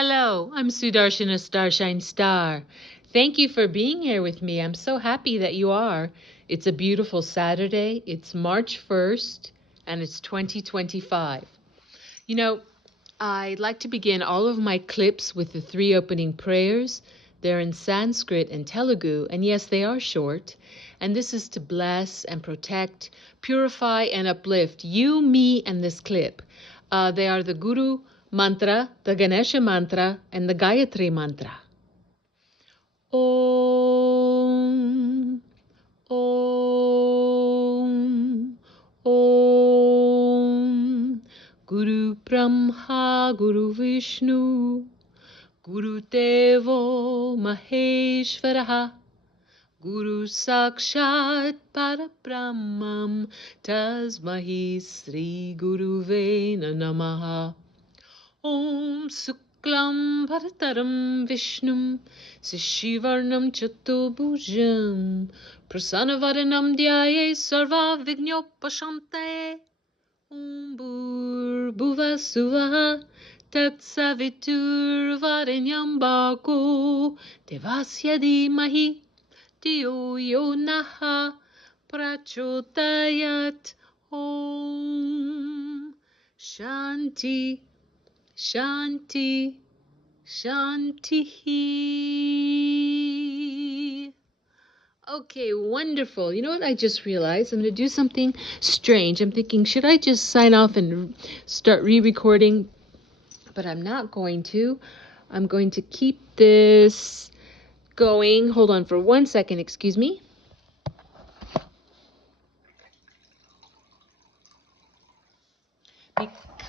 Hello, I'm Sudarshana Starshine Star. Thank you for being here with me. I'm so happy that you are. It's a beautiful Saturday. It's March 1st, and it's 2025. You know, I'd like to begin all of my clips with the three opening prayers. They're in Sanskrit and Telugu, and yes, they are short. And this is to bless and protect, purify, and uplift you, me, and this clip. They are the Guru mantra, the Ganesha mantra, and the Gayatri mantra. Om, Om, Om. Guru Brahma, Guru Vishnu, Guru Devo Maheshwaraha, Guru Sakshat Parabrahmam, Tasmahi Sri Guruve Namaha. Om Suklam Bharataram Vishnum Sishivarnam Chatubhujam Prasanavaranam Dhyaye Sarva Vignopashante. Om Bhurbuva Suvaha Tatsavitur Varenyam Bhargo Devasya Dhimahi Dhiyo Yo Naha Prachodayat. Om Shanti Shanti Shanti. Okay, wonderful. You know what I just realized? I'm going to do something strange. I'm thinking, should I just sign off and start re-recording? But I'm not going to. I'm going to keep this going. Hold on for 1 second, excuse me.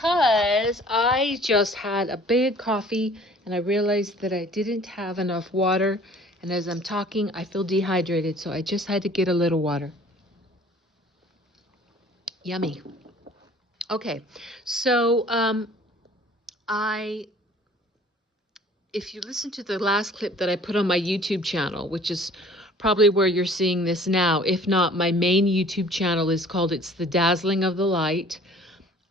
Because I just had a big coffee and I realized that I didn't have enough water. And as I'm talking, I feel dehydrated, so I just had to get a little water. Yummy. Okay, so if you listen to the last clip that I put on my YouTube channel, which is probably where you're seeing this now, if not, my main YouTube channel is called It's the Dazzling of the Light.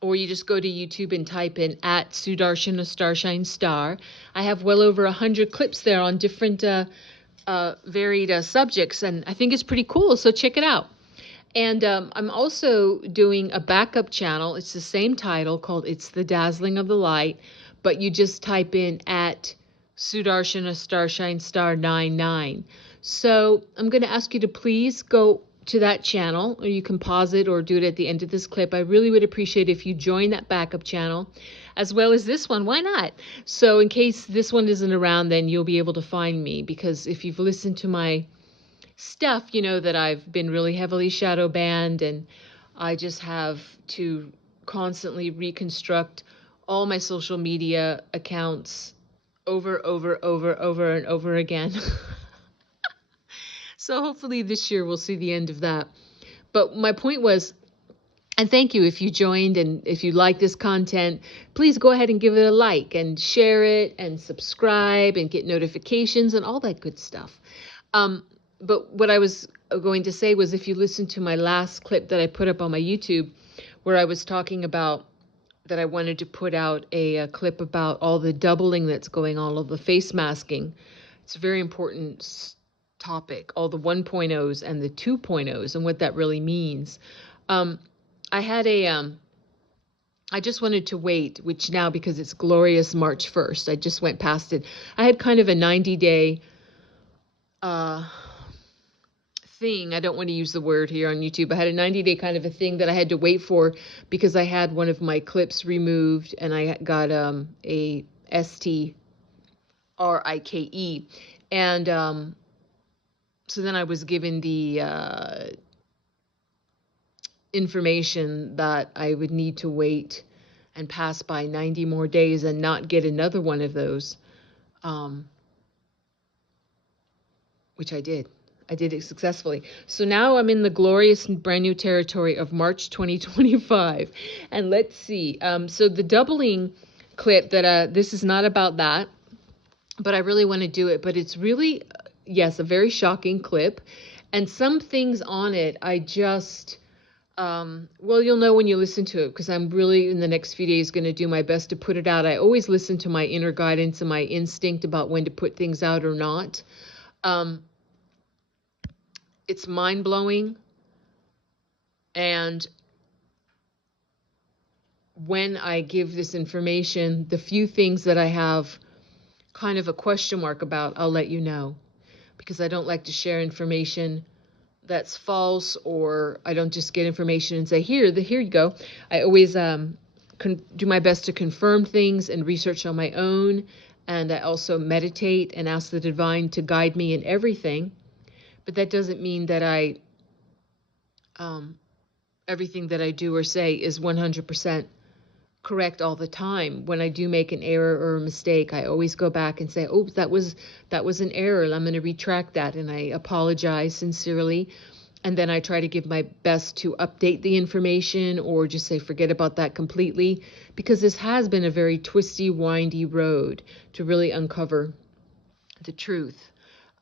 Or you just go to YouTube and type in at Sudarshana Starshine Star. I have well over 100 clips there on different varied subjects, and I think it's pretty cool, so check it out. And I'm also doing a backup channel. It's the same title, called It's the Dazzling of the Light, but you just type in at Sudarshana Starshine Star 99. So I'm going to ask you to please go to that channel, or you can pause it or do it at the end of this clip. I really would appreciate if you join that backup channel as well as this one. Why not? So in case this one isn't around, then you'll be able to find me, because if you've listened to my stuff, you know that I've been really heavily shadow banned, and I just have to constantly reconstruct all my social media accounts over and over again. So hopefully this year we'll see the end of that. But my point was, and thank you if you joined, and if you like this content, please go ahead and give it a like and share it and subscribe and get notifications and all that good stuff. But what I was going to say was, if you listen to my last clip that I put up on my YouTube, where I was talking about that I wanted to put out a clip about all the doubling that's going on, all the face masking. It's a very important topic, all the 1.0s and the 2.0s and what that really means. I just wanted to wait, which now, because it's glorious March 1st, I just went past it. I had kind of a 90-day thing. I don't want to use the word here on YouTube. I had a 90-day kind of a thing that I had to wait for, because I had one of my clips removed, and I got a STRIKE. And so then I was given the information that I would need to wait and pass by 90 more days and not get another one of those, which I did. I did it successfully. So now I'm in the glorious and brand new territory of March 2025. And let's see. So the doubling clip that this is not about that, but I really want to do it. But it's really, yes, a very shocking clip. And some things on it, I just Well, you'll know when you listen to it because I'm really in the next few days going to do my best to put it out. I always listen to my inner guidance and my instinct about when to put things out or not. Um, it's mind blowing. And when I give this information, the few things that I have kind of a question mark about, I'll let you know because I don't like to share information that's false, or I don't just get information and say, here you go. I always do my best to confirm things and research on my own. And I also meditate and ask the divine to guide me in everything. But that doesn't mean that everything that I do or say is 100% correct all the time. When I do make an error or a mistake, I always go back and say, oh, that was an error. I'm going to retract that. And I apologize sincerely. And then I try to give my best to update the information or just say, forget about that completely, because this has been a very twisty, windy road to really uncover the truth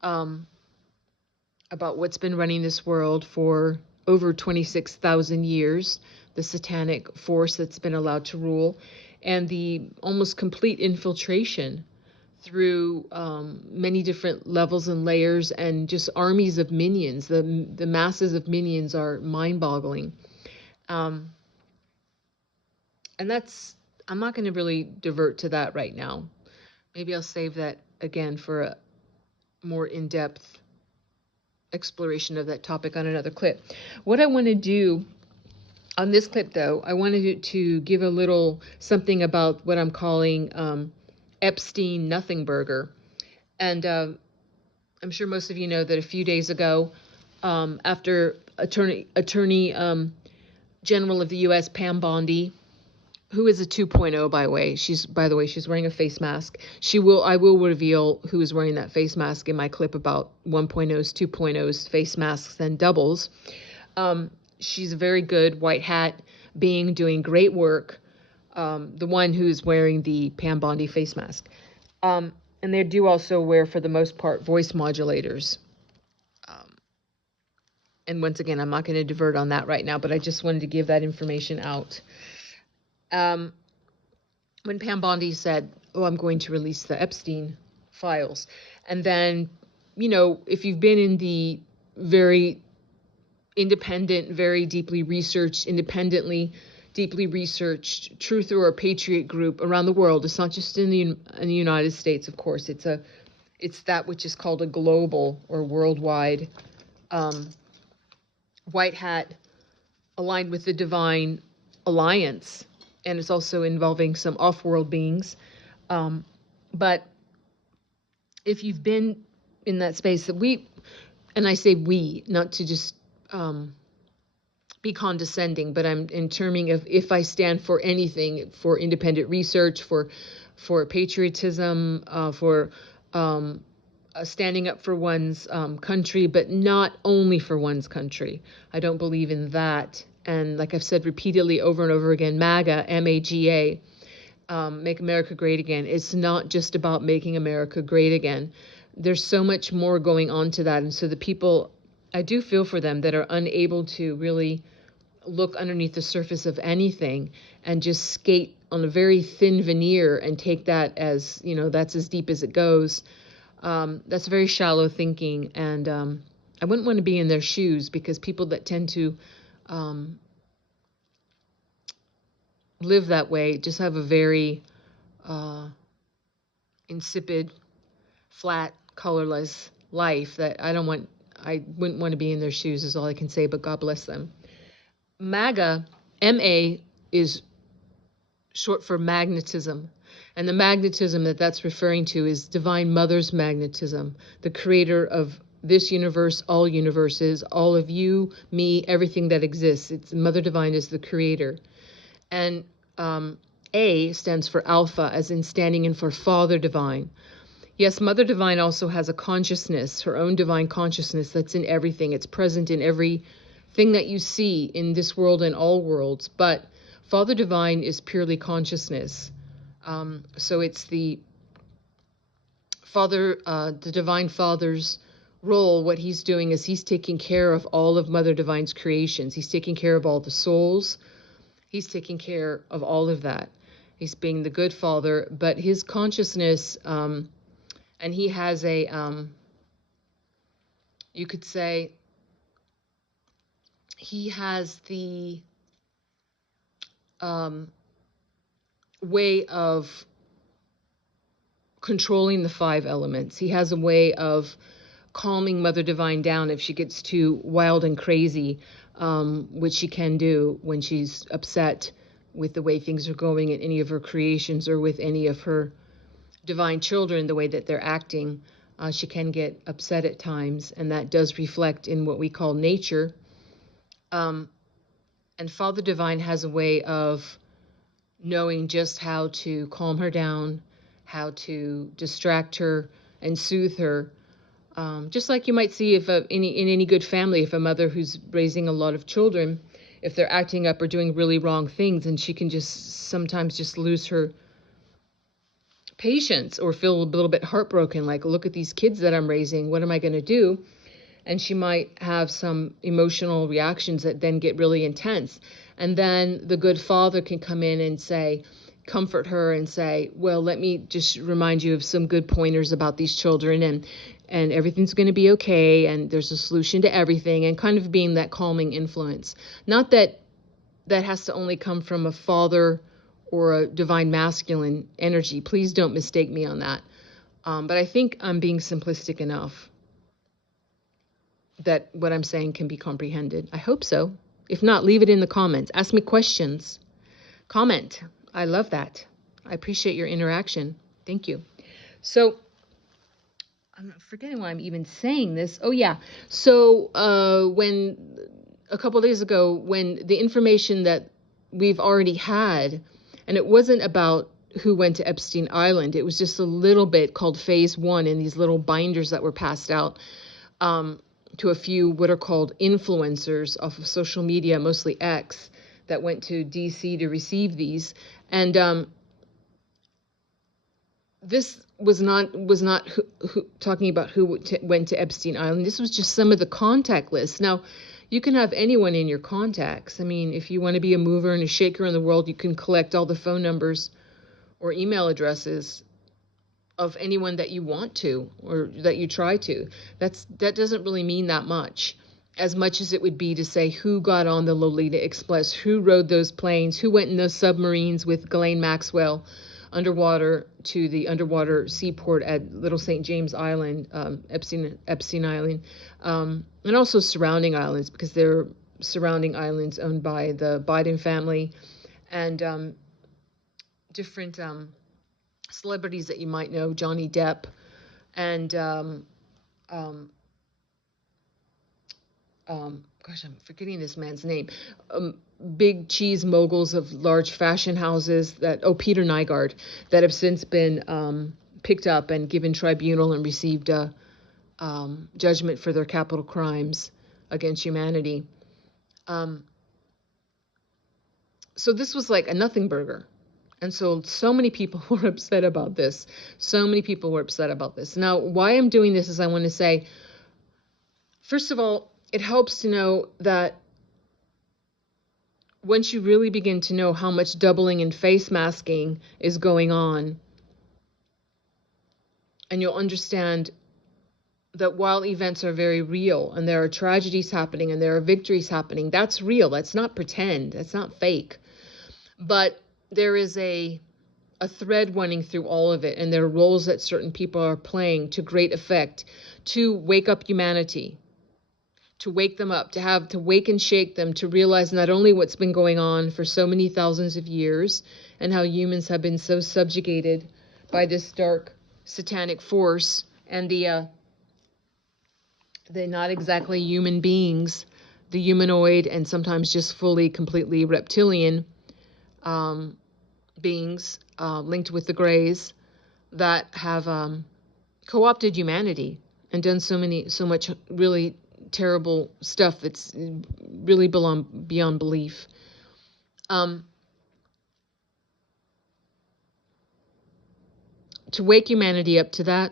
about what's been running this world for over 26,000 years, the satanic force that's been allowed to rule, and the almost complete infiltration through many different levels and layers and just armies of minions. The masses of minions are mind-boggling. And I'm not going to really divert to that right now. Maybe I'll save that again for a more in-depth exploration of that topic on another clip. What I want to do on this clip, though, I wanted to give a little something about what I'm calling Epstein Nothing Burger. And I'm sure most of you know that a few days ago, after Attorney General of the U.S. Pam Bondi, who is a 2.0, by the way, she's wearing a face mask. I will reveal who is wearing that face mask in my clip about 1.0s, 2.0s, face masks, and doubles. She's a very good white hat being, doing great work. The one who's wearing the Pam Bondi face mask. And they do also wear, for the most part, voice modulators. And once again, I'm not going to divert on that right now, but I just wanted to give that information out. When Pam Bondi said, oh, I'm going to release the Epstein files. And then, if you've been in the very independent, very deeply researched, deeply researched truther or patriot group around the world, it's not just in the United States, of course. It's that which is called a global or worldwide white hat aligned with the divine alliance. And it's also involving some off-world beings. But if you've been in that space, and I say we, not to just be condescending, but I'm in terming of if I stand for anything, for independent research, for patriotism, for standing up for one's country, but not only for one's country. I don't believe in that. And like I've said repeatedly over and over again, MAGA, M-A-G-A, Make America Great Again. It's not just about making America great again. There's so much more going on to that. And so the people, I do feel for them that are unable to really look underneath the surface of anything and just skate on a very thin veneer and take that as, that's as deep as it goes. That's very shallow thinking. And I wouldn't want to be in their shoes, because people that tend to live that way just have a very insipid, flat, colorless life that I wouldn't want to be in their shoes, is all I can say, but God bless them. MAGA, M-A, is short for magnetism. And the magnetism that's referring to is Divine Mother's magnetism, the creator of this universe, all universes, all of you, me, everything that exists. It's Mother Divine is the creator. And A stands for Alpha, as in standing in for Father Divine. Yes, Mother Divine also has a consciousness, her own divine consciousness that's in everything. It's present in everything that you see in this world and all worlds. But Father Divine is purely consciousness. So it's the Father, the Divine Father's role, what he's doing is he's taking care of all of Mother Divine's creations. He's taking care of all the souls. He's taking care of all of that. He's being the good father, but his consciousness, and he has a, you could say, he has the way of controlling the 5 elements. He has a way of calming Mother Divine down if she gets too wild and crazy, which she can do when she's upset with the way things are going in any of her creations or with any of her divine children, the way that they're acting. She can get upset at times, and that does reflect in what we call nature. And Father Divine has a way of knowing just how to calm her down, how to distract her and soothe her. Just like you might see if in any good family, if a mother who's raising a lot of children, if they're acting up or doing really wrong things, and she can just sometimes just lose her patience or feel a little bit heartbroken, like, look at these kids that I'm raising, what am I going to do? And she might have some emotional reactions that then get really intense. And then the good father can come in and say, comfort her and say, well, let me just remind you of some good pointers about these children, and everything's going to be okay, and there's a solution to everything, and kind of being that calming influence. Not that that has to only come from a father or a divine masculine energy. Please don't mistake me on that. But I think I'm being simplistic enough that what I'm saying can be comprehended. I hope so. If not, leave it in the comments. Ask me questions. Comment. I love that. I appreciate your interaction. Thank you. So I'm forgetting why I'm even saying this. Oh, yeah. So when a couple of days ago, when the information that we've already had, and it wasn't about who went to Epstein Island, it was just a little bit called Phase 1 in these little binders that were passed out to a few what are called influencers off of social media, mostly X, that went to DC to receive these. And this was not who talking about who went to Epstein Island. This was just some of the contact lists. Now, you can have anyone in your contacts. I mean, if you want to be a mover and a shaker in the world, you can collect all the phone numbers or email addresses of anyone that you want to, or that you try to. That doesn't really mean that much as it would be to say who got on the Lolita Express, who rode those planes, who went in those submarines with Ghislaine Maxwell underwater to the underwater seaport at Little St. James Island, Epstein Island, and also surrounding islands, because there are surrounding islands owned by the Biden family, and different celebrities that you might know, Johnny Depp, and gosh, I'm forgetting this man's name. Big cheese moguls of large fashion houses Peter Nygard, that have since been picked up and given tribunal and received judgment for their capital crimes against humanity. So this was like a nothing burger. And so many people were upset about this. So many people were upset about this. Now, why I'm doing this is I want to say, first of all, it helps to know that once you really begin to know how much doubling and face masking is going on, and you'll understand that while events are very real, and there are tragedies happening, and there are victories happening, that's real. That's not pretend. That's not fake. But there is a thread running through all of it, and there are roles that certain people are playing to great effect to wake up humanity, to wake them up, to wake and shake them, to realize not only what's been going on for so many thousands of years, and how humans have been so subjugated by this dark satanic force, and the not exactly human beings, the humanoid and sometimes just fully, completely reptilian beings linked with the Greys that have co-opted humanity and done so much really terrible stuff that's really beyond belief. To wake humanity up to that,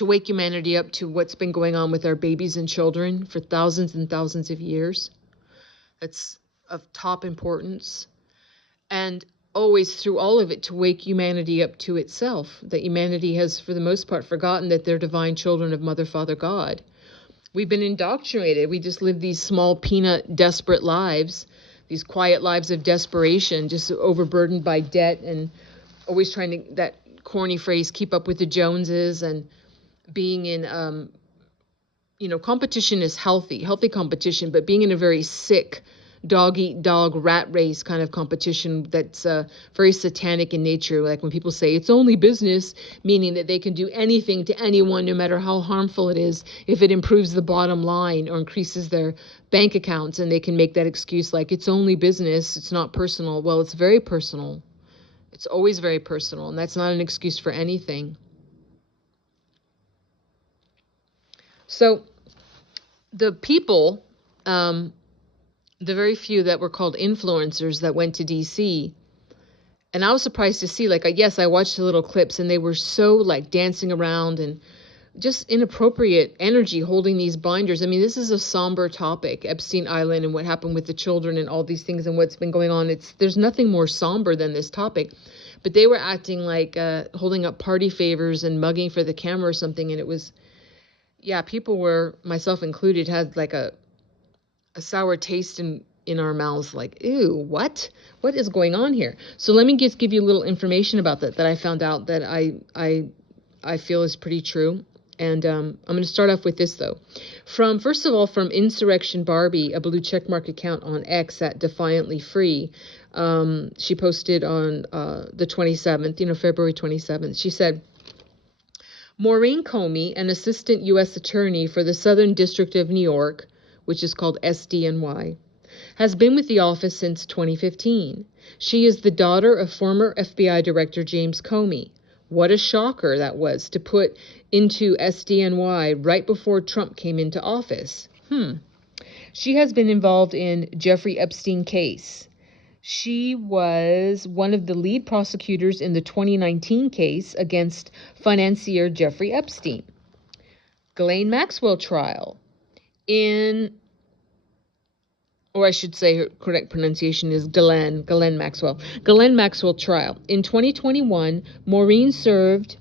to wake humanity up to what's been going on with our babies and children for thousands and thousands of years. That's of top importance. And always through all of it to wake humanity up to itself, that humanity has, for the most part, forgotten that they're divine children of Mother, Father, God. We've been indoctrinated. We just live these small, peanut, desperate lives, these quiet lives of desperation, just overburdened by debt and always trying to, that corny phrase, keep up with the Joneses, and being in, competition is healthy competition, but being in a very sick, dog-eat-dog, rat race kind of competition that's very satanic in nature. Like when people say it's only business, meaning that they can do anything to anyone, no matter how harmful it is, if it improves the bottom line or increases their bank accounts, and they can make that excuse like it's only business, it's not personal. Well, it's very personal. It's always very personal, and that's not an excuse for anything. So the people, the very few that were called influencers that went to DC, and I was surprised to see, like, yes, I watched the little clips, and they were so, like, dancing around and just inappropriate energy holding these binders. I mean, this is a somber topic, Epstein Island and what happened with the children and all these things and what's been going on. There's nothing more somber than this topic. But they were acting like holding up party favors and mugging for the camera or something, and it was, yeah, people were, myself included, had like a sour taste in our mouths, like, ew, what is going on here? So let me just give you a little information about that I found out that I feel is pretty true. And I'm going to start off with this, though. First of all, from Insurrection Barbie, a blue checkmark account on X at Defiantly Free. She posted on the 27th, February 27th. She said, Maureen Comey, an assistant U.S. attorney for the Southern District of New York, which is called SDNY, has been with the office since 2015. She is the daughter of former FBI Director James Comey. What a shocker that was to put into SDNY right before Trump came into office. She has been involved in Jeffrey Epstein case. She was one of the lead prosecutors in the 2019 case against financier Jeffrey Epstein. Ghislaine Maxwell trial. Or I should say her correct pronunciation is Ghislaine Maxwell. Ghislaine Maxwell trial. In 2021, Maureen served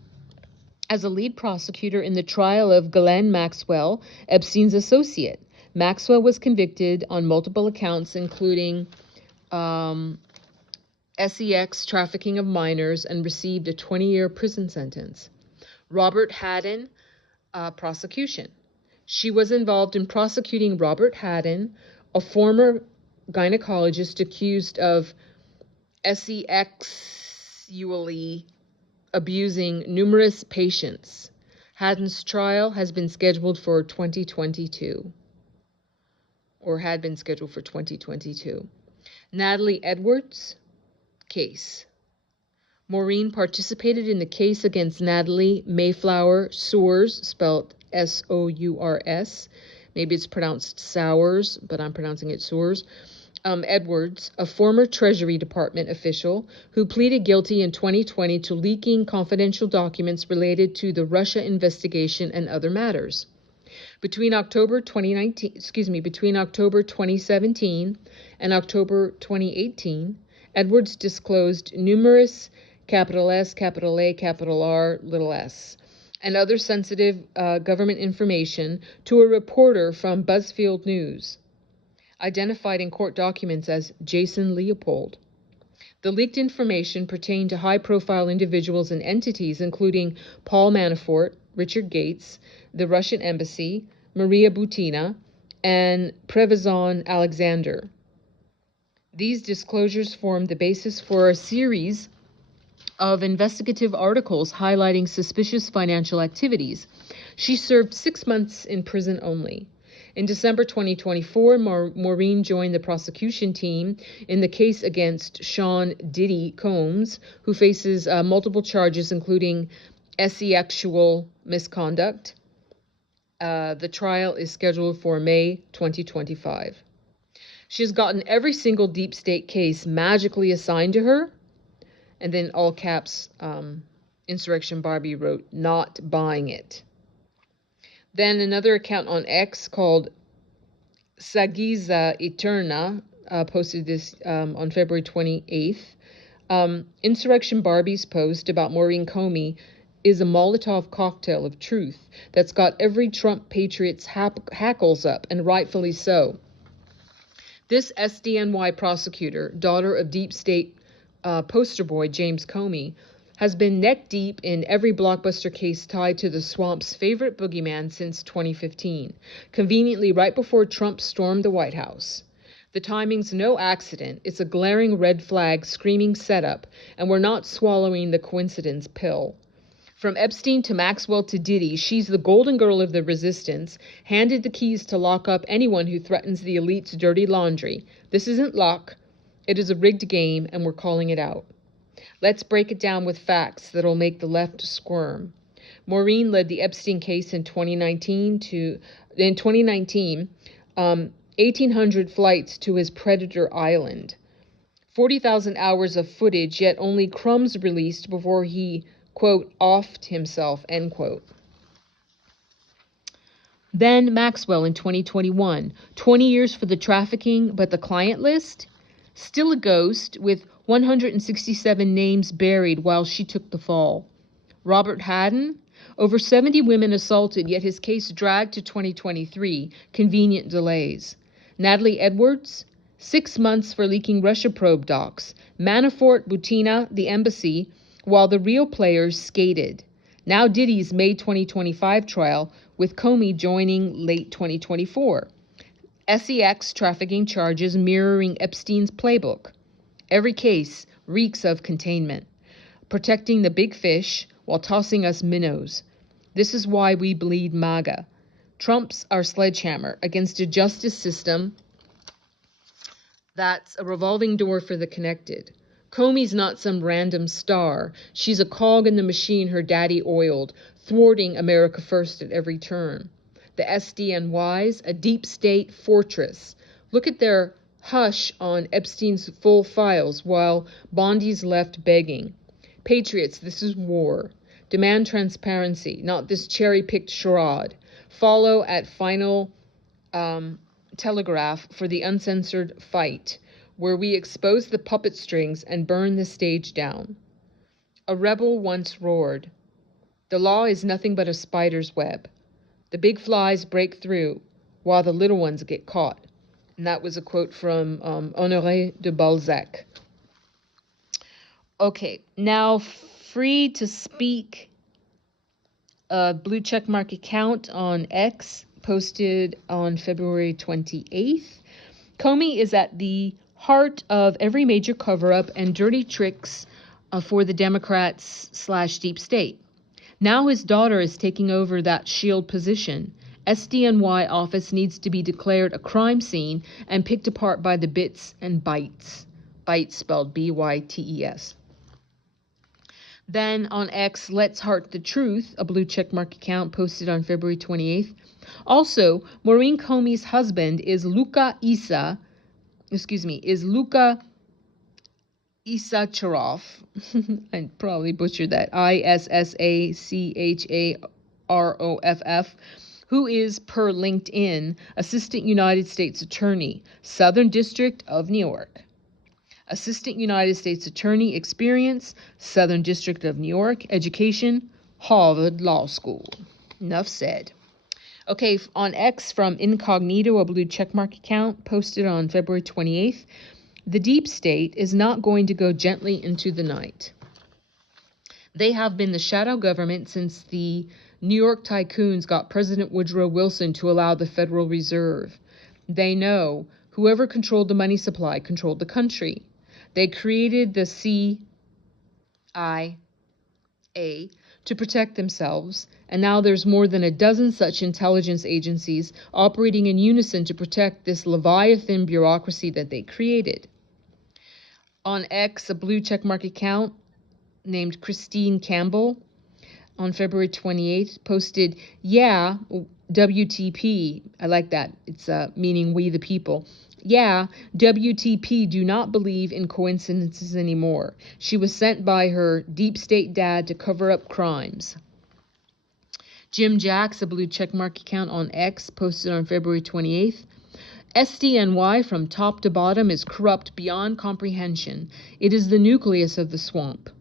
as a lead prosecutor in the trial of Ghislaine Maxwell, Epstein's associate. Maxwell was convicted on multiple accounts, including sex, trafficking of minors, and received a 20-year prison sentence. Robert Haddon, prosecution. She was involved in prosecuting Robert Haddon, a former gynecologist accused of sexually abusing numerous patients. Haddon's trial has been scheduled for 2022, or had been scheduled for 2022. Natalie Edwards case. Maureen participated in the case against Natalie Mayflower Sours, spelled S-O-U-R-S. Maybe it's pronounced Sours, but I'm pronouncing it Sours. Edwards, a former Treasury Department official who pleaded guilty in 2020 to leaking confidential documents related to the Russia investigation and other matters. Between October 2017 and October 2018, Edwards disclosed numerous capital S, capital A, capital R, little s, and other sensitive government information to a reporter from BuzzFeed News, identified in court documents as Jason Leopold. The leaked information pertained to high-profile individuals and entities, including Paul Manafort, Richard Gates, the Russian Embassy, Maria Butina, and Prevezon Alexander. These disclosures formed the basis for a series of investigative articles highlighting suspicious financial activities. She served 6 months in prison only. In December 2024, Maureen joined the prosecution team in the case against Sean Diddy Combs, who faces multiple charges, including sexual misconduct. The trial is scheduled for May 2025. She has gotten every single deep state case magically assigned to her. And then all caps, Insurrection Barbie wrote, not buying it. Then another account on X called Sagiza Eterna posted this on February 28th. Insurrection Barbie's post about Maureen Comey is a Molotov cocktail of truth that's got every Trump patriot's hackles up, and rightfully so. This SDNY prosecutor, daughter of deep state poster boy James Comey, has been neck deep in every blockbuster case tied to the swamp's favorite boogeyman since 2015, conveniently right before Trump stormed the White House. The timing's no accident. It's a glaring red flag screaming setup, and we're not swallowing the coincidence pill. From Epstein to Maxwell to Diddy, she's the golden girl of the resistance, handed the keys to lock up anyone who threatens the elite's dirty laundry. This isn't luck. It is a rigged game, and we're calling it out. Let's break it down with facts that'll make the left squirm. Maureen led the Epstein case in 2019, 1,800 flights to his Predator Island. 40,000 hours of footage, yet only crumbs released before he, quote, offed himself, end quote. Then Maxwell in 2021, 20 years for the trafficking, but the client list? Still a ghost with 167 names buried while she took the fall. Robert Haddon? Over 70 women assaulted, yet his case dragged to 2023, convenient delays. Natalie Edwards? 6 months for leaking Russia probe docs. Manafort, Butina, the embassy, while the real players skated. Now Diddy's May 2025 trial, with Comey joining late 2024. SEX trafficking charges mirroring Epstein's playbook. Every case reeks of containment, protecting the big fish while tossing us minnows. This is why we bleed MAGA. Trump's our sledgehammer against a justice system that's a revolving door for the connected. Comey's not some random star. She's a cog in the machine her daddy oiled, thwarting America First at every turn. The SDNYs, a deep state fortress. Look at their hush on Epstein's full files while Bondi's left begging. Patriots, this is war. Demand transparency, not this cherry-picked charade. Follow at Final Telegraph for the uncensored fight, where we expose the puppet strings and burn the stage down. A rebel once roared, "The law is nothing but a spider's web. The big flies break through, while the little ones get caught." And that was a quote from Honoré de Balzac. Okay, now free to speak, a blue checkmark account on X posted on February 28th. Comey is at the heart of every major cover-up and dirty tricks for the Democrats/deep state. Now his daughter is taking over that shield position. SDNY office needs to be declared a crime scene and picked apart by the bits and bytes. Bytes spelled B-Y-T-E-S. Then on X, Let's Heart the Truth, a blue checkmark account posted on February 28th. Also, Maureen Comey's husband is Luka Isacharov. I probably butchered that. Issacharoff, who is, per LinkedIn, Assistant United States Attorney, Southern District of New York. Assistant United States Attorney experience, Southern District of New York. Education, Harvard Law School. Enough said. Okay, on X from Incognito, a blue checkmark account posted on February 28th. The deep state is not going to go gently into the night. They have been the shadow government since the New York tycoons got President Woodrow Wilson to allow the Federal Reserve. They know whoever controlled the money supply controlled the country. They created the CIA to protect themselves, and now there's more than a dozen such intelligence agencies operating in unison to protect this Leviathan bureaucracy that they created. On X, a blue checkmark account named Christine Campbell on February 28th posted, "Yeah, WTP," I like that, it's meaning we the people. "Yeah, WTP do not believe in coincidences anymore. She was sent by her deep state dad to cover up crimes." Jim Jacks, a blue checkmark account on X, posted on February 28th. SDNY from top to bottom is corrupt beyond comprehension. It is the nucleus of the swamp.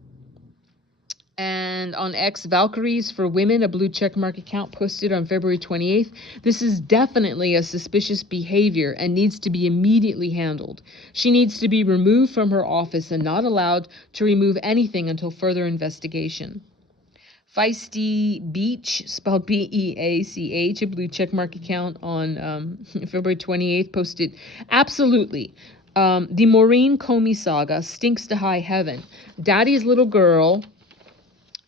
And on X, Valkyries for Women, a blue checkmark account, posted on February 28th. This is definitely a suspicious behavior and needs to be immediately handled. She needs to be removed from her office and not allowed to remove anything until further investigation. Feisty Beach, spelled Beach, a blue checkmark account on February 28th, posted, absolutely. The Maureen Comey saga stinks to high heaven. Daddy's little girl,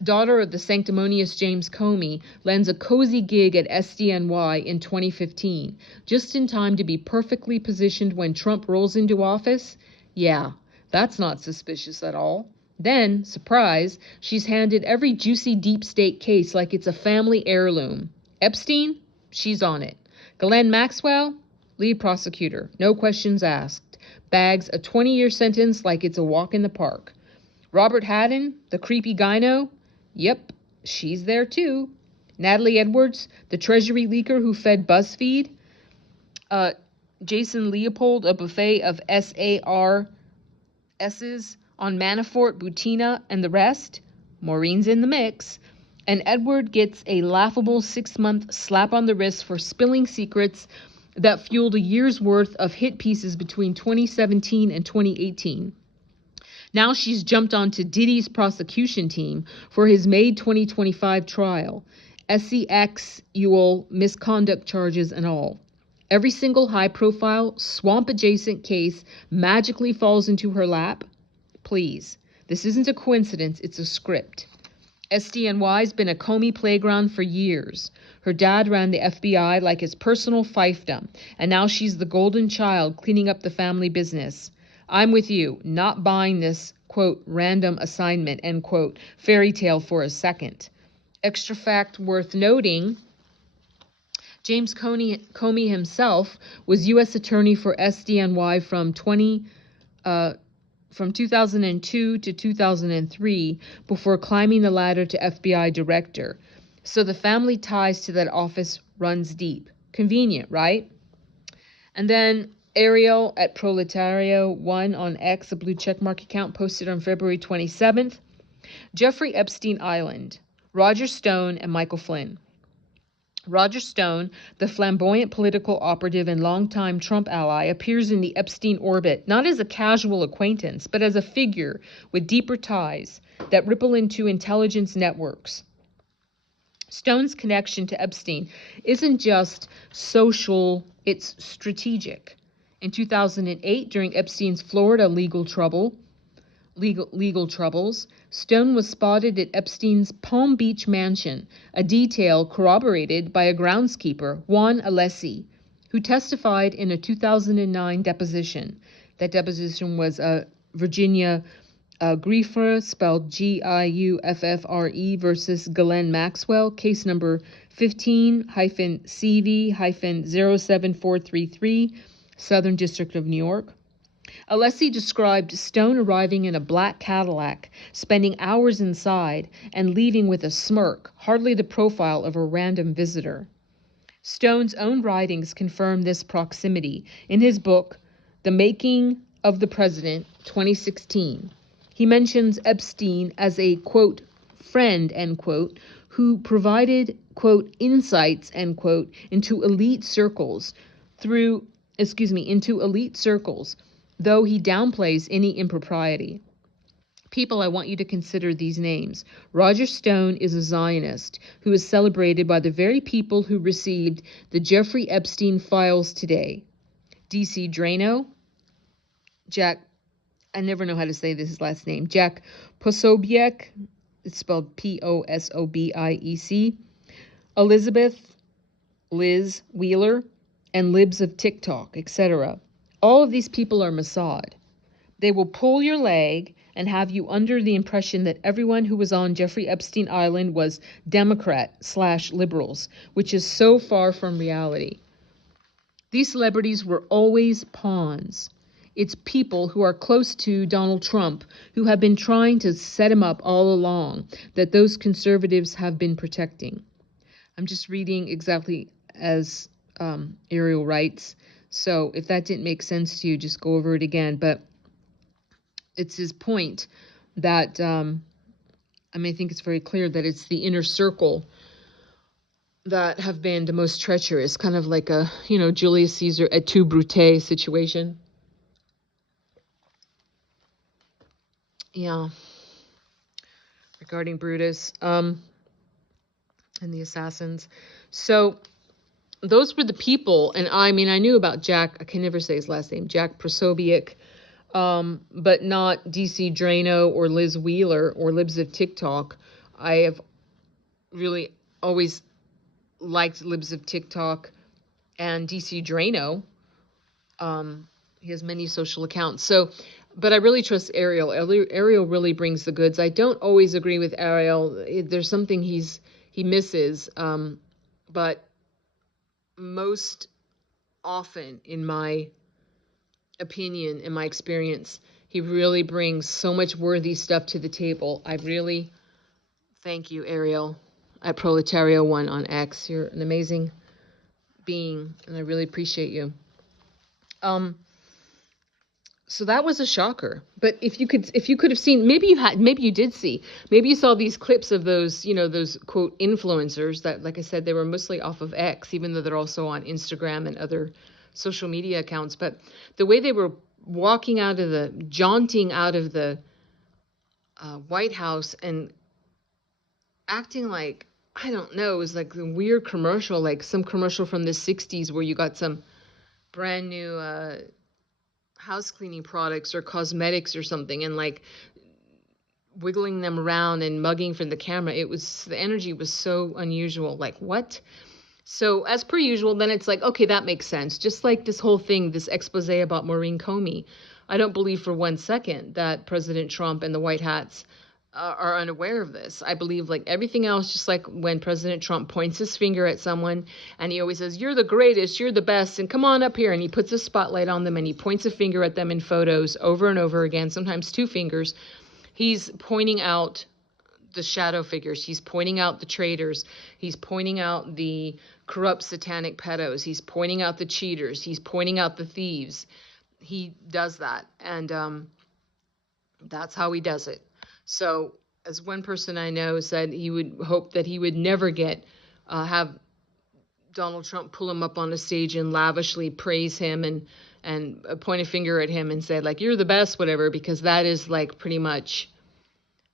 daughter of the sanctimonious James Comey, lands a cozy gig at SDNY in 2015, just in time to be perfectly positioned when Trump rolls into office? Yeah, that's not suspicious at all. Then, surprise, she's handed every juicy deep state case like it's a family heirloom. Epstein? She's on it. Ghislaine Maxwell? Lead prosecutor. No questions asked. Bags a 20-year sentence like it's a walk in the park. Robert Haddon? The creepy gyno? Yep, she's there too. Natalie Edwards? The Treasury leaker who fed BuzzFeed? Jason Leopold? A buffet of SARS's on Manafort, Butina, and the rest? Maureen's in the mix. And Edward gets a laughable 6-month slap on the wrist for spilling secrets that fueled a year's worth of hit pieces between 2017 and 2018. Now she's jumped onto Diddy's prosecution team for his May 2025 trial, sexual misconduct charges and all. Every single high-profile, swamp-adjacent case magically falls into her lap. Please, this isn't a coincidence, it's a script. SDNY's been a Comey playground for years. Her dad ran the FBI like his personal fiefdom, and now she's the golden child cleaning up the family business. I'm with you, not buying this, quote, random assignment, end quote, fairy tale for a second. Extra fact worth noting, James Comey himself was U.S. Attorney for SDNY from 2002 to 2003 before climbing the ladder to FBI director. So the family ties to that office runs deep. Convenient, right? And then Ariel at Proletario1 on X, a blue checkmark account, posted on February 27th. Jeffrey Epstein Island, Roger Stone and Michael Flynn. Roger Stone, the flamboyant political operative and longtime Trump ally, appears in the Epstein orbit not as a casual acquaintance, but as a figure with deeper ties that ripple into intelligence networks. Stone's connection to Epstein isn't just social, it's strategic. In 2008, during Epstein's Florida legal troubles, Stone was spotted at Epstein's Palm Beach mansion, a detail corroborated by a groundskeeper, Juan Alessi, who testified in a 2009 deposition. That deposition was Virginia Giuffre, spelled Giuffre, versus Ghislaine Maxwell, case number 15-CV-07433, Southern District of New York. Alessi described Stone arriving in a black Cadillac, spending hours inside, and leaving with a smirk, hardly the profile of a random visitor. Stone's own writings confirm this proximity in his book, The Making of the President, 2016. He mentions Epstein as a, quote, friend, end quote, who provided, quote, insights, end quote, into elite circles, though he downplays any impropriety. People, I want you to consider these names. Roger Stone is a Zionist who is celebrated by the very people who received the Jeffrey Epstein files today. D.C. Drano, Jack, I never know how to say his last name, Jack Posobiec, it's spelled Posobiec, Elizabeth, Liz Wheeler, and Libs of TikTok, etc. All of these people are Mossad. They will pull your leg and have you under the impression that everyone who was on Jeffrey Epstein Island was Democrat/liberals, which is so far from reality. These celebrities were always pawns. It's people who are close to Donald Trump who have been trying to set him up all along that those conservatives have been protecting. I'm just reading exactly as Ariel writes. So if that didn't make sense to you, just go over it again. But it's his point that, I think it's very clear that it's the inner circle that have been the most treacherous, kind of like a, Julius Caesar et tu, Brute situation. Yeah, regarding Brutus and the assassins. So those were the people, and I knew about Jack, I can never say his last name, Jack Prosobiec, but not DC Drano or Liz Wheeler or Libs of TikTok. I have really always liked Libs of TikTok and DC Drano. He has many social accounts. So, but I really trust Ariel. Ariel really brings the goods. I don't always agree with Ariel. There's something he misses. But most often, in my opinion, in my experience, he really brings so much worthy stuff to the table. I really thank you, Ariel, at Proletario One on X. You're an amazing being, and I really appreciate you. So that was a shocker. But if you could have seen, maybe you did see, maybe you saw these clips of those, those quote influencers that, like I said, they were mostly off of X, even though they're also on Instagram and other social media accounts. But the way they were jaunting out of the White House and acting like, I don't know, it was like a weird commercial, like some commercial from the 60s where you got some brand new house cleaning products or cosmetics or something, and like wiggling them around and mugging for the camera. The energy was so unusual. Like, what? So as per usual, then it's like, okay, that makes sense. Just like this whole thing, this expose about Maureen Comey. I don't believe for one second that President Trump and the White Hats are unaware of this. I believe, like everything else, just like when President Trump points his finger at someone and he always says, you're the greatest, you're the best, and come on up here, and he puts a spotlight on them and he points a finger at them in photos over and over again, sometimes two fingers. He's pointing out the shadow figures. He's pointing out the traitors. He's pointing out the corrupt satanic pedos. He's pointing out the cheaters. He's pointing out the thieves. He does that, and that's how he does it. So, as one person I know said, he would hope that he would never have Donald Trump pull him up on a stage and lavishly praise him and point a finger at him and say, like, you're the best, whatever, because that is like pretty much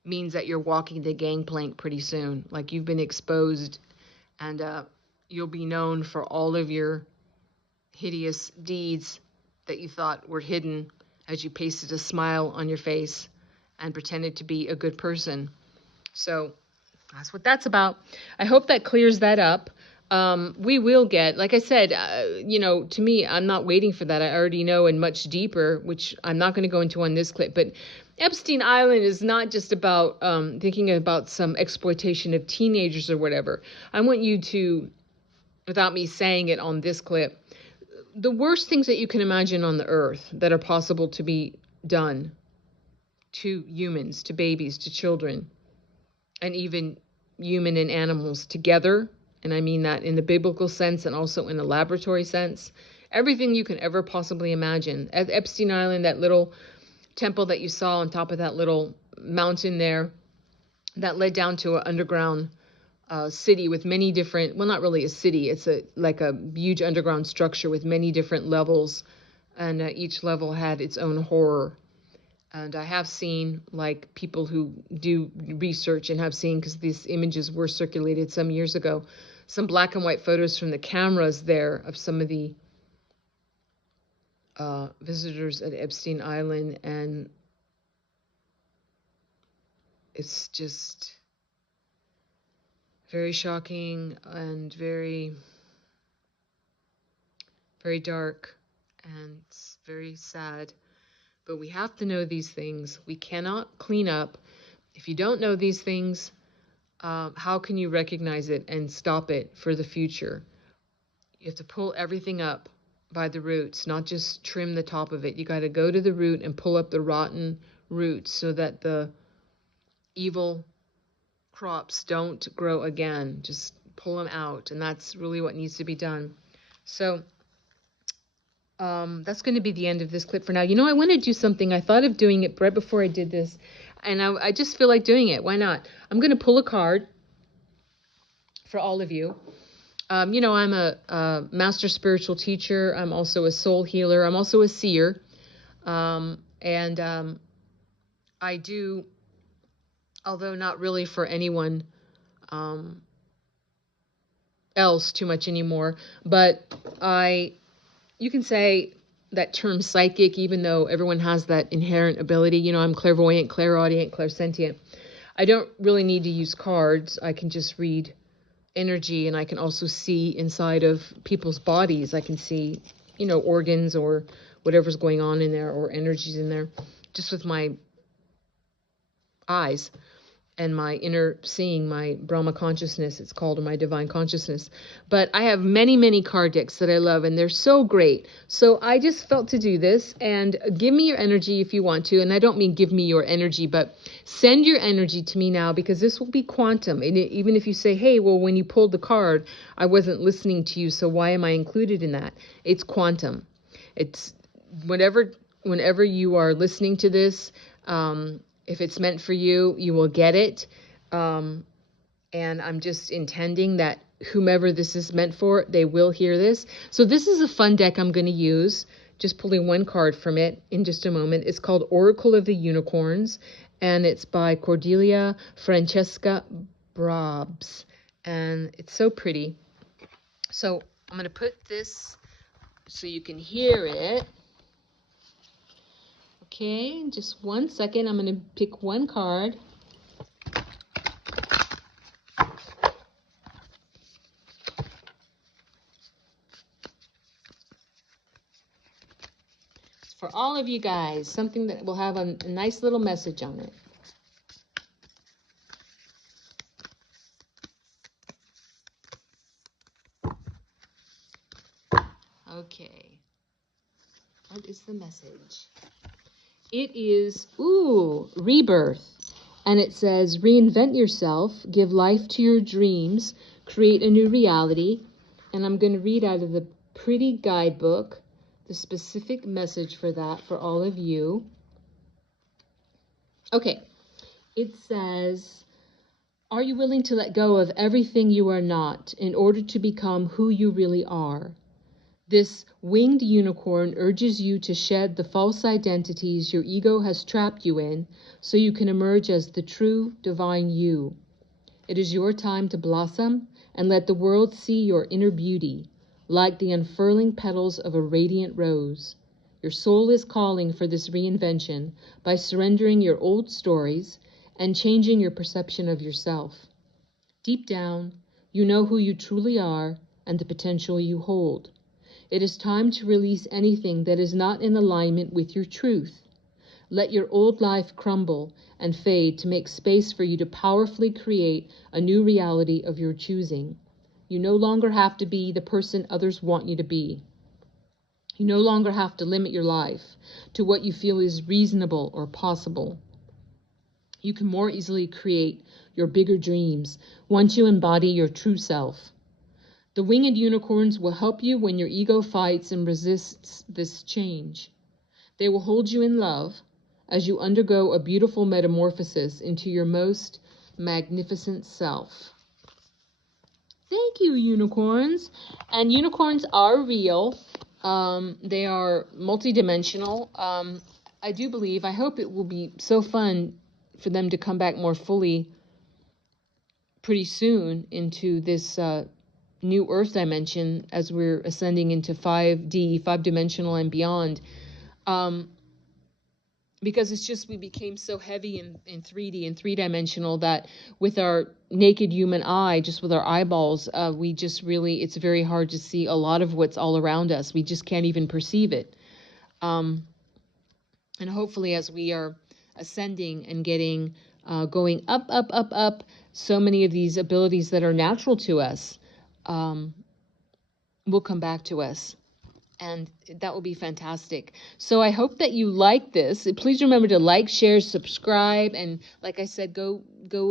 means that you're walking the gangplank pretty soon. Like, you've been exposed, and you'll be known for all of your hideous deeds that you thought were hidden as you pasted a smile on your face and pretended to be a good person. So that's what that's about. I hope that clears that up. We will get, like I said, to me, I'm not waiting for that. I already know, and much deeper, which I'm not going to go into on this clip, but Epstein Island is not just about thinking about some exploitation of teenagers or whatever. I want you to, without me saying it on this clip, the worst things that you can imagine on the earth that are possible to be done to humans, to babies, to children, and even human and animals together, and I mean that in the biblical sense and also in the laboratory sense, everything you can ever possibly imagine. At Epstein Island, that little temple that you saw on top of that little mountain there, that led down to an underground city with many different, well, not really a city, it's like a huge underground structure with many different levels, and each level had its own horror. And I have seen, like, people who do research and have seen, because these images were circulated some years ago, some black and white photos from the cameras there of some of the visitors at Epstein Island, and it's just very shocking and very, very dark, and it's very sad. But we have to know these things. We cannot clean up. If you don't know these things, how can you recognize it and stop it for the future? You have to pull everything up by the roots, not just trim the top of it. You got to go to the root and pull up the rotten roots so that the evil crops don't grow again. Just pull them out, and that's really what needs to be done. So that's going to be the end of this clip for now. You know, I want to do something. I thought of doing it right before I did this, and I just feel like doing it. Why not? I'm going to pull a card for all of you. You know, I'm a master spiritual teacher. I'm also a soul healer. I'm also a seer. And I do, although not really for anyone else too much anymore, but you can say that term psychic, even though everyone has that inherent ability. You know, I'm clairvoyant, clairaudient, clairsentient. I don't really need to use cards. I can just read energy, and I can also see inside of people's bodies. I can see, you know, organs or whatever's going on in there, or energies in there, just with my eyes and my inner seeing, my Brahma consciousness, it's called, or my divine consciousness. But I have many, many card decks that I love, and they're so great. So I just felt to do this, and give me your energy if you want to. And I don't mean give me your energy, but send your energy to me now, because this will be quantum. And even if you say, hey, well, when you pulled the card, I wasn't listening to you, so why am I included in that? It's quantum. It's whenever you are listening to this, if it's meant for you, you will get it. And I'm just intending that whomever this is meant for, they will hear this. So this is a fun deck I'm going to use. Just pulling one card from it in just a moment. It's called Oracle of the Unicorns, and it's by Cordelia Francesca Brabs. And it's so pretty. So I'm going to put this so you can hear it. Okay, just 1 second. I'm going to pick one card. It's for all of you guys, something that will have a nice little message on it. Okay, what is the message? It is, rebirth. And it says, reinvent yourself, give life to your dreams, create a new reality. And I'm going to read out of the pretty guidebook the specific message for that for all of you. Okay, it says, are you willing to let go of everything you are not in order to become who you really are? This winged unicorn urges you to shed the false identities your ego has trapped you in, so you can emerge as the true divine you. It is your time to blossom and let the world see your inner beauty, like the unfurling petals of a radiant rose. Your soul is calling for this reinvention by surrendering your old stories and changing your perception of yourself. Deep down, you know who you truly are and the potential you hold. It is time to release anything that is not in alignment with your truth. Let your old life crumble and fade to make space for you to powerfully create a new reality of your choosing. You no longer have to be the person others want you to be. You no longer have to limit your life to what you feel is reasonable or possible. You can more easily create your bigger dreams once you embody your true self. The winged unicorns will help you when your ego fights and resists this change. They will hold you in love as you undergo a beautiful metamorphosis into your most magnificent self. Thank you, unicorns. And unicorns are real. They are multidimensional. I do believe, I hope it will be so fun for them to come back more fully pretty soon into this new earth dimension as we're ascending into 5D, 5-dimensional and beyond. Because it's just, we became so heavy in 3D and 3-dimensional that with our naked human eye, just with our eyeballs, we just really, it's very hard to see a lot of what's all around us. We just can't even perceive it. And hopefully as we are ascending and getting, going up, up, up, up, so many of these abilities that are natural to us will come back to us. and that will be fantastic. So I hope that you like this. Please remember to like, share, subscribe, and like I said, go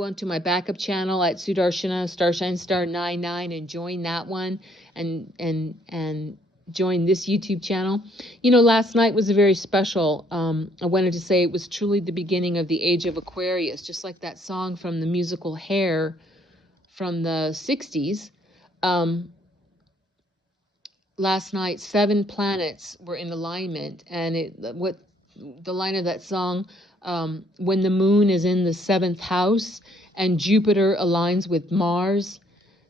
onto my backup channel at Sudarshana Starshine Star 99 and join that one, and join this YouTube channel. You know, last night was a very special. I wanted to say it was truly the beginning of the age of Aquarius, just like that song from the musical Hair from the 60s. Last night 7 planets were in alignment, and what the line of that song, when the moon is in the 7th house and Jupiter aligns with Mars,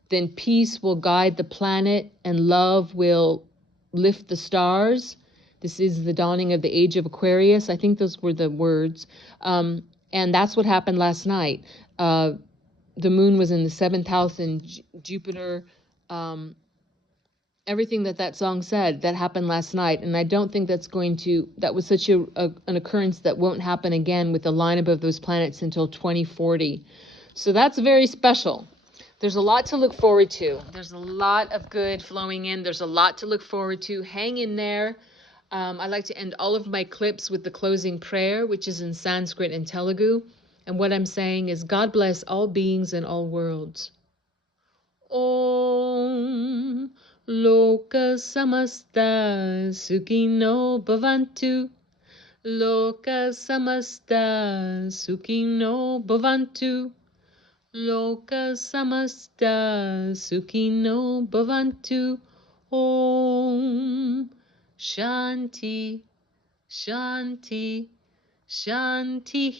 then peace will guide the planet and love will lift the stars. This is the dawning of the age of Aquarius. I think those were the words, and that's what happened last night. The moon was in the 7th house and Jupiter, everything that song said, that happened last night. And I don't think that was such an occurrence that won't happen again with the lineup of those planets until 2040. So that's very special. There's a lot to look forward to. There's a lot of good flowing in. There's a lot to look forward to. Hang in there. I like to end all of my clips with the closing prayer, which is in Sanskrit and Telugu. And what I'm saying is, God bless all beings in all worlds. Om Loka Samasta Sukhino Bhavantu. Loka Samasta Sukhino Bhavantu. Loka Samasta Sukhino Bhavantu. Om Shanti Shanti Shanti.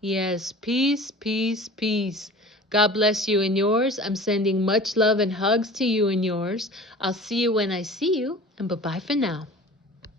Yes, peace, peace, peace. God bless you and yours. I'm sending much love and hugs to you and yours. I'll see you when I see you, and bye-bye for now.